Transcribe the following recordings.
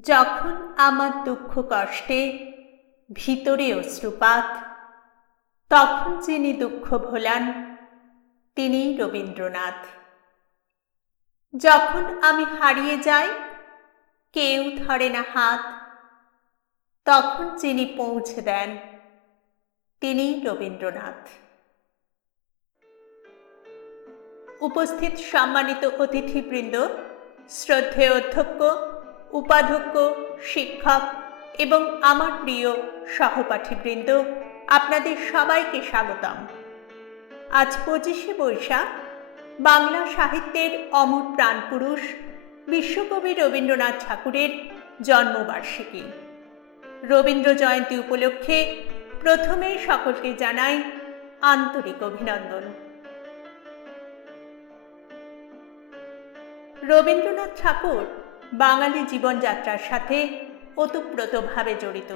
যখন আমার দুঃখ কষ্টে ভিতরে অশ্রুপাত, তখন যিনি দুঃখ ভোলান, তিনি রবীন্দ্রনাথ। যখন আমি হারিয়ে যাই, কেউ ধরে না হাত, তখন যিনি পৌঁছে দেন, তিনি রবীন্দ্রনাথ। উপস্থিত সম্মানিত অতিথিবৃন্দ, শ্রদ্ধেয় অধ্যক্ষ উপাধ্যক্ষ, শিক্ষক এবং আমার প্রিয় সহপাঠীবৃন্দ, আপনাদের সবাইকে স্বাগতম। আজ পঁচিশে বৈশাখ, বাংলা সাহিত্যের অমর প্রাণপুরুষ বিশ্বকবি রবীন্দ্রনাথ ঠাকুরের জন্মবার্ষিকী। রবীন্দ্র জয়ন্তী উপলক্ষে প্রথমে সকলকে জানাই আন্তরিক অভিনন্দন। রবীন্দ্রনাথ ঠাকুর বাঙালি জীবনযাত্রার সাথে ওতপ্রোতভাবে জড়িত।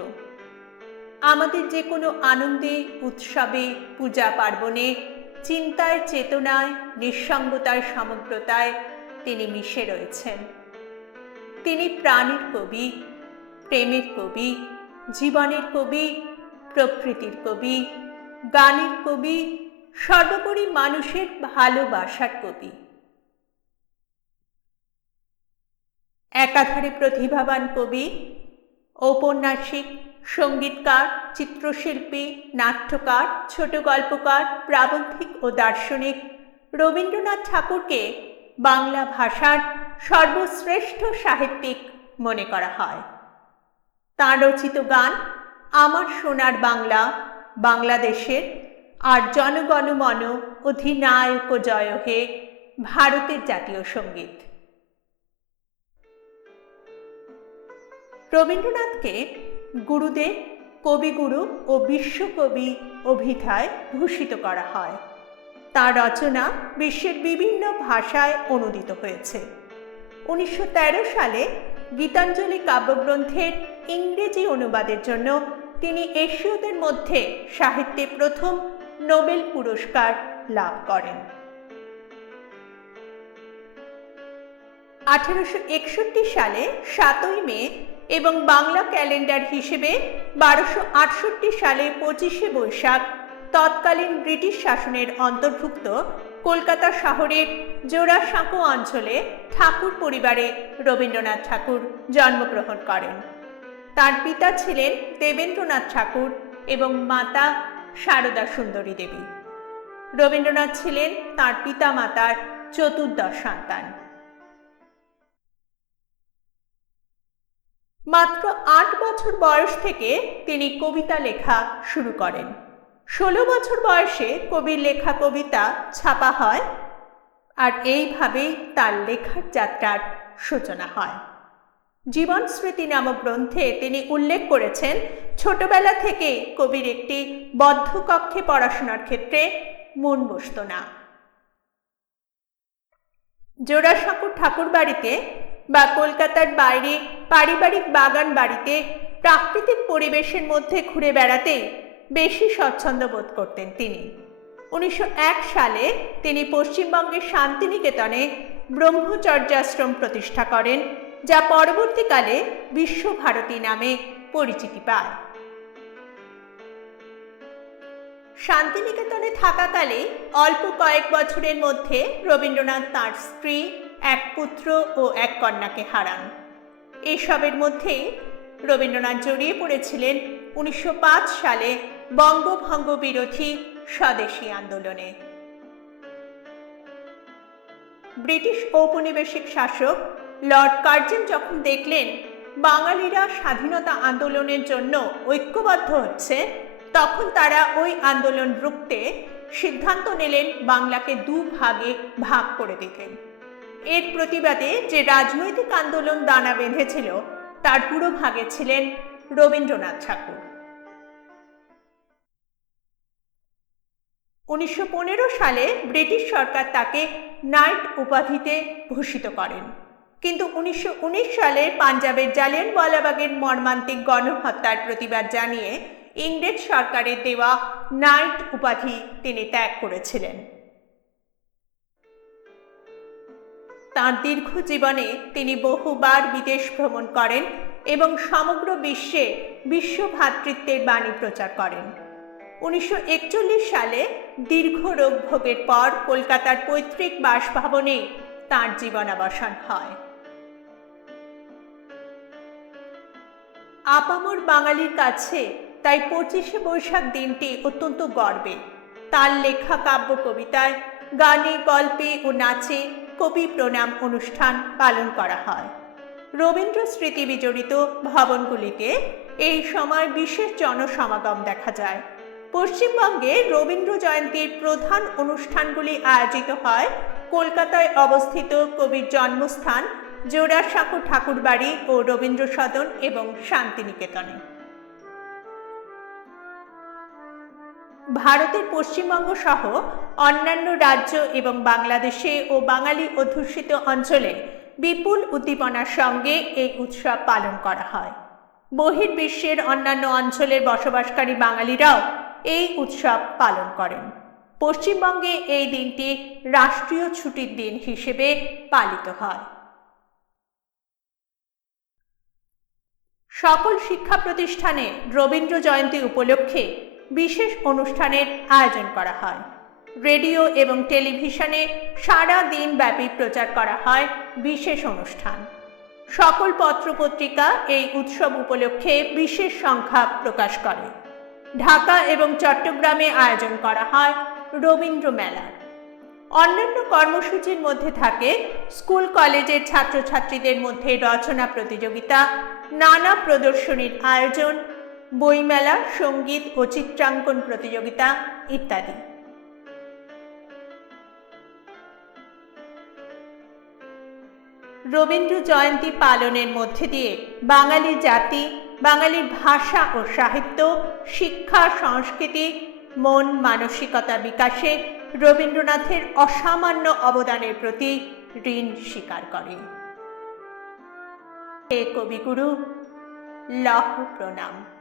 আমাদের যে কোনো আনন্দে, উৎসবে, পূজা পার্বণে চিন্তায় চেতনায় নিঃসঙ্গতায় সমগ্রতায় তিনি মিশে রয়েছেন। তিনি প্রাণের কবি, প্রেমের কবি, জীবনের কবি, প্রকৃতির কবি, গানের কবি, সর্বোপরি মানুষের ভালোবাসার কবি। একাধারে প্রতিভাবান কবি, ঔপন্যাসিক, সঙ্গীতকার, চিত্রশিল্পী, নাট্যকার, ছোট গল্পকার, প্রাবন্ধিক ও দার্শনিক রবীন্দ্রনাথ ঠাকুরকে বাংলা ভাষার সর্বশ্রেষ্ঠ সাহিত্যিক মনে করা হয়। তাঁর রচিত গান আমার সোনার বাংলা, বাংলাদেশের আর জনগণমন অধিনায়ক জয় হে, ভারতের জাতীয় সংগীত। রবীন্দ্রনাথকে গুরুদেব, কবিগুরু ও বিশ্বকবি অভিধায় ভূষিত করা হয়। তার রচনা বিশ্বের বিভিন্ন ভাষায় অনুদিত হয়েছে। উনিশশো তেরো সালে গীতাঞ্জলি কাব্যগ্রন্থের ইংরেজি অনুবাদের জন্য তিনি এশীয়দের মধ্যে সাহিত্যে প্রথম নোবেল পুরস্কার লাভ করেন। আঠেরোশো একষট্টি সালে সাতই মে এবং বাংলা ক্যালেন্ডার হিসেবে বারোশো আটষট্টি সালে পঁচিশে বৈশাখ তৎকালীন ব্রিটিশ শাসনের অন্তর্ভুক্ত কলকাতা শহরের জোড়াসাঁকো অঞ্চলে ঠাকুর পরিবারে রবীন্দ্রনাথ ঠাকুর জন্মগ্রহণ করেন। তার পিতা ছিলেন দেবেন্দ্রনাথ ঠাকুর এবং মাতা সারদা সুন্দরী দেবী। রবীন্দ্রনাথ ছিলেন তার পিতা মাতার চতুর্দশ সন্তান। মাত্র আট বছর বয়স থেকে তিনি কবিতা লেখা শুরু করেন। ষোলো বছর বয়সে কবির লেখা কবিতা ছাপা হয় আর এইভাবেই তার লেখার যাত্রার সূচনা হয়। জীবন স্মৃতি নামক গ্রন্থে তিনি উল্লেখ করেছেন, ছোটবেলা থেকে কবির একটি বদ্ধ কক্ষে পড়াশোনার ক্ষেত্রে মন বসত না। জোড়াসাঁকুর ঠাকুর বাড়িতে বা কলকাতার বাইরে পারিবারিক বাগান বাড়িতে প্রাকৃতিক পরিবেশের মধ্যে ঘুরে বেড়াতে বেশি স্বচ্ছন্দ বোধ করতেন তিনি। উনিশশো এক সালে তিনি পশ্চিমবঙ্গের শান্তিনিকেতনে ব্রহ্মচর্যাশ্রম প্রতিষ্ঠা করেন, যা পরবর্তীকালে বিশ্বভারতী নামে পরিচিতি পায়। শান্তিনিকেতনে থাকাকালে অল্প কয়েক বছরের মধ্যে রবীন্দ্রনাথ তাঁর স্ত্রী, এক পুত্র ও এক কন্যাকে হারান। এসবের মধ্যেই রবীন্দ্রনাথ জড়িয়ে পড়েছিলেন উনিশশো পাঁচ সালে বঙ্গভঙ্গ বিরোধী স্বদেশী আন্দোলনে। ব্রিটিশ ঔপনিবেশিক শাসক লর্ড কার্জন যখন দেখলেন বাঙালিরা স্বাধীনতা আন্দোলনের জন্য ঐক্যবদ্ধ হচ্ছে, তখন তারা ওই আন্দোলন রুখতে সিদ্ধান্ত নিলেন বাংলাকে দু ভাগে ভাগ করে দিতেন এর প্রতিবাদে যে রাজনৈতিক আন্দোলন দানা বেঁধেছিল, তার পুরো ভাগে ছিলেন রবীন্দ্রনাথ ঠাকুর। উনিশশো পনেরো সালে ব্রিটিশ সরকার তাকে নাইট উপাধিতে ভূষিত করেন। কিন্তু উনিশশো উনিশ সালে পাঞ্জাবের জালিয়ানওয়ালাবাগের মর্মান্তিক গণহত্যার প্রতিবাদ জানিয়ে ইংরেজ সরকারের দেওয়া নাইট উপাধি তিনি ত্যাগ করেছিলেন। তাঁর দীর্ঘ জীবনে তিনি বহুবার বিদেশ ভ্রমণ করেন এবং সমগ্র বিশ্বে বিশ্ব ভ্রাতৃত্বের বাণী প্রচার করেন। উনিশশো একচল্লিশ সালে দীর্ঘ রোগ ভোগের পর কলকাতার পৈতৃক বাসভবনে তাঁর জীবনাবসান হয়। আপামর বাঙালির কাছে তাই পঁচিশে বৈশাখ দিনটি অত্যন্ত গর্বে। তার লেখা কাব্য কবিতায় গানে, গল্পে ও নাচে কবি প্রণাম অনুষ্ঠান পালন করা হয়। রবীন্দ্র স্মৃতি বিজড়িত ভবনগুলিতে এই সময় বিশেষ জনসমাগম দেখা যায়। পশ্চিমবঙ্গে রবীন্দ্র জয়ন্তীর প্রধান অনুষ্ঠানগুলি আয়োজিত হয় কলকাতায় অবস্থিত কবির জন্মস্থান, জোড়াসাঁকো ঠাকুরবাড়ি ও রবীন্দ্র সদন এবং শান্তিনিকেতনে। ভারতের পশ্চিমবঙ্গ সহ অন্যান্য রাজ্য এবং বাংলাদেশে ও বাঙালি অধ্যুষিত অঞ্চলে বিপুল উদ্দীপনার সঙ্গে এই উৎসব পালন করা হয়। বহির্বিশ্বের অন্যান্য অঞ্চলের বসবাসকারী বাঙালিরাও এই উৎসব পালন করেন। পশ্চিমবঙ্গে এই দিনটি রাষ্ট্রীয় ছুটির দিন হিসেবে পালিত হয়। সকল শিক্ষা প্রতিষ্ঠানে রবীন্দ্র জয়ন্তী উপলক্ষে বিশেষ অনুষ্ঠানের আয়োজন করা হয়। রেডিও এবং টেলিভিশনে সারা দিন ব্যাপী প্রচার করা হয় বিশেষ অনুষ্ঠান। সকল পত্রপত্রিকা এই উৎসব উপলক্ষে বিশেষ সংখ্যা প্রকাশ করে। ঢাকা এবং চট্টগ্রামে আয়োজন করা হয় রবীন্দ্র মেলার অন্যান্য কর্মসূচির মধ্যে থাকে স্কুল, কলেজের ছাত্রছাত্রীদের মধ্যে রচনা প্রতিযোগিতা, নানা প্রদর্শনীর আয়োজন বইমেলা, সংগীত ও চিত্রাঙ্কন প্রতিযোগিতা ইত্যাদি। রবীন্দ্র জয়ন্তী পালনের মধ্যে দিয়ে বাঙালি জাতি বাঙালির ভাষা ও সাহিত্য, শিক্ষা, সংস্কৃতি, মন মানসিকতা বিকাশে রবীন্দ্রনাথের অসামান্য অবদানের প্রতি ঋণ স্বীকার করে। হে কবিগুরু, লহ প্রণাম।